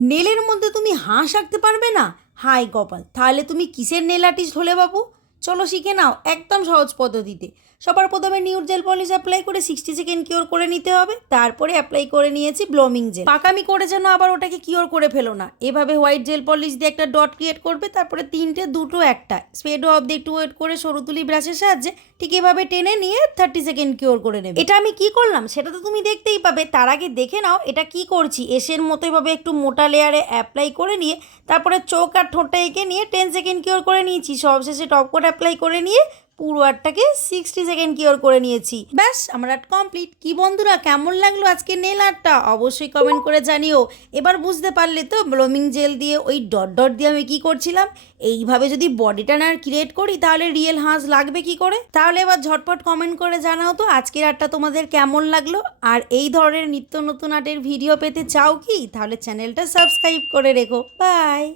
নেলের মধ্যে তুমি হাঁস আঁকতে পারবে না? হাই কপাল, তাহলে তুমি কিসের নেল আর্টিস্ট হলে বাবু? চলো শিখে নাও একদম সহজ পদ্ধতিতে। সবার প্রথমে নিউড জেল পলিশ অ্যাপ্লাই করে 60 সেকেন্ড কিওর করে নিতে হবে। তারপরে অ্যাপ্লাই করে নিয়েছি ব্লোমিং জেল। পাকামি করে যেন আবার ওটাকে কিওর করে ফেলো না। এভাবে হোয়াইট জেল পলিশ দিয়ে একটা ডট ক্রিয়েট করবে, তারপরে তিনটে, দুটো, একটা স্পেডো অব্দি একটু ওয়েট করে সরু তুলি ব্রাশের সাহায্যে ঠিক এভাবে টেনে নিয়ে 30 সেকেন্ড কিওর করে নেবে। এটা আমি কি করলাম সেটা তো তুমি দেখতেই পাবে। তার আগে দেখে নাও এটা কি করছি। এসের মতো এভাবে একটু মোটা লেয়ারে অ্যাপ্লাই করে নিয়ে তারপরে চোখ আর ঠোঁটটা এঁকে নিয়ে 10 সেকেন্ড কিওর করে নিয়েছি। সবশেষে টপ কোট অ্যাপ্লাই করে নিয়ে পুরো আর্টটাকে 60 সেকেন্ড কিওর করে নিয়েছি। ব্যাস আমার আর্ট কমপ্লিট। কি বন্ধুরা, কেমন লাগলো আজকে নেল আর্টটা? অবশ্যই কমেন্ট করে জানিও। এবার বুঝতে পারলে তো ব্লোমিং জেল দিয়ে ওই ডট ডট দিয়ে আমি কি করছিলাম। এইভাবে যদি বডিটা না ক্রিয়েট করি তাহলে রিয়েল হাঁস লাগবে কি করে? তাহলে এবার ঝটপট কমেন্ট করে জানাও তো আজকের আর্টটা তোমাদের কেমন লাগলো। আর এই ধরনের নিত্য নতুন আর্টের ভিডিও পেতে চাও কি? তাহলে চ্যানেলটা সাবস্ক্রাইব করে রেখো। বাই।